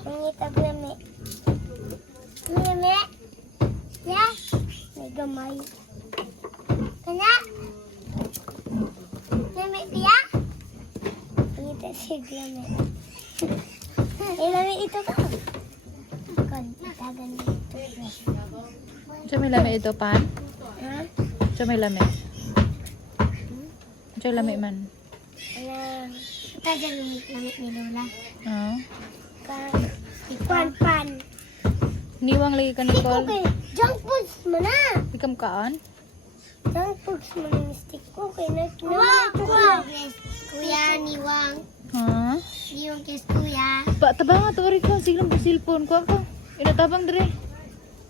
Mangitag lami. Lami. Ya. May gamay. Kana? Lami dia? Mangitag siya lami. Lami ito ka. Kon, tagan ito. Diyan may lami ito, pan? Ha? Diyan may lami. Diyan lami man. Ayan. Tagan lami ni Lola. Oo. Pan. Niwang lagi ka, Nicole. Okay, junk foods mo na. Ikam kaan? Junk foods mo na yung stick ko. Kaya Kuya, niwang. Ha? Niwang kiss kuya. Ba, tabang nga, tawari ko. Sige lang, silpon ko ako. Inatabang dire.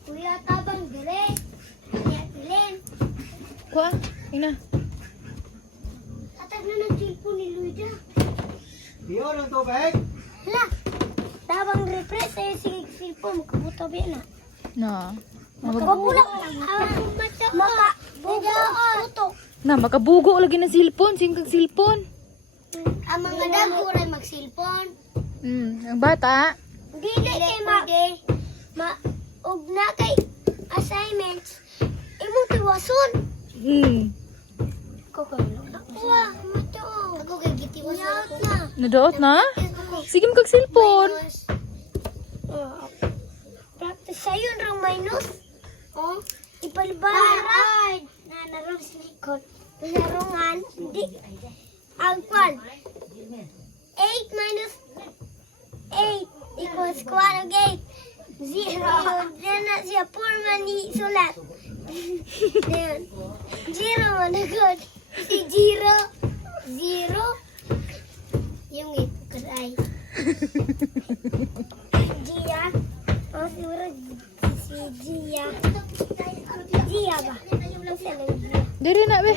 Kuya, tabang dire. Kuya, pilin. Kuha, ina. Atag na ng silpon ni Luida. Iyon ang tubig. Hala, tabang refresh sa'yo si silpon. Makabuta ba yan Na. Makabulak. Makabuto. Na, makabugo lagi ng silpon. Singkag silpon. Ang mga dago rin magsilpon. Ang bata. Dili kay og na kay assignments. Imong tiwason. Ko kay na. Wa, mato. Ako kay gitiwason na. Nadaot na? Sige magkag silpon. Practice sayon rang minus. Oh, ipalbaran. Na narong sinikot. Larongan, di. Ang kwan. 8 minus 8 equals kwan og 8. 0. Then na siya forma ni sulat. Then, 0 man agad. Si 0. 0. Yung ikukuray. Gia. O siguro si Gia. Gia ba? Ang salang Gia. Diri na, be.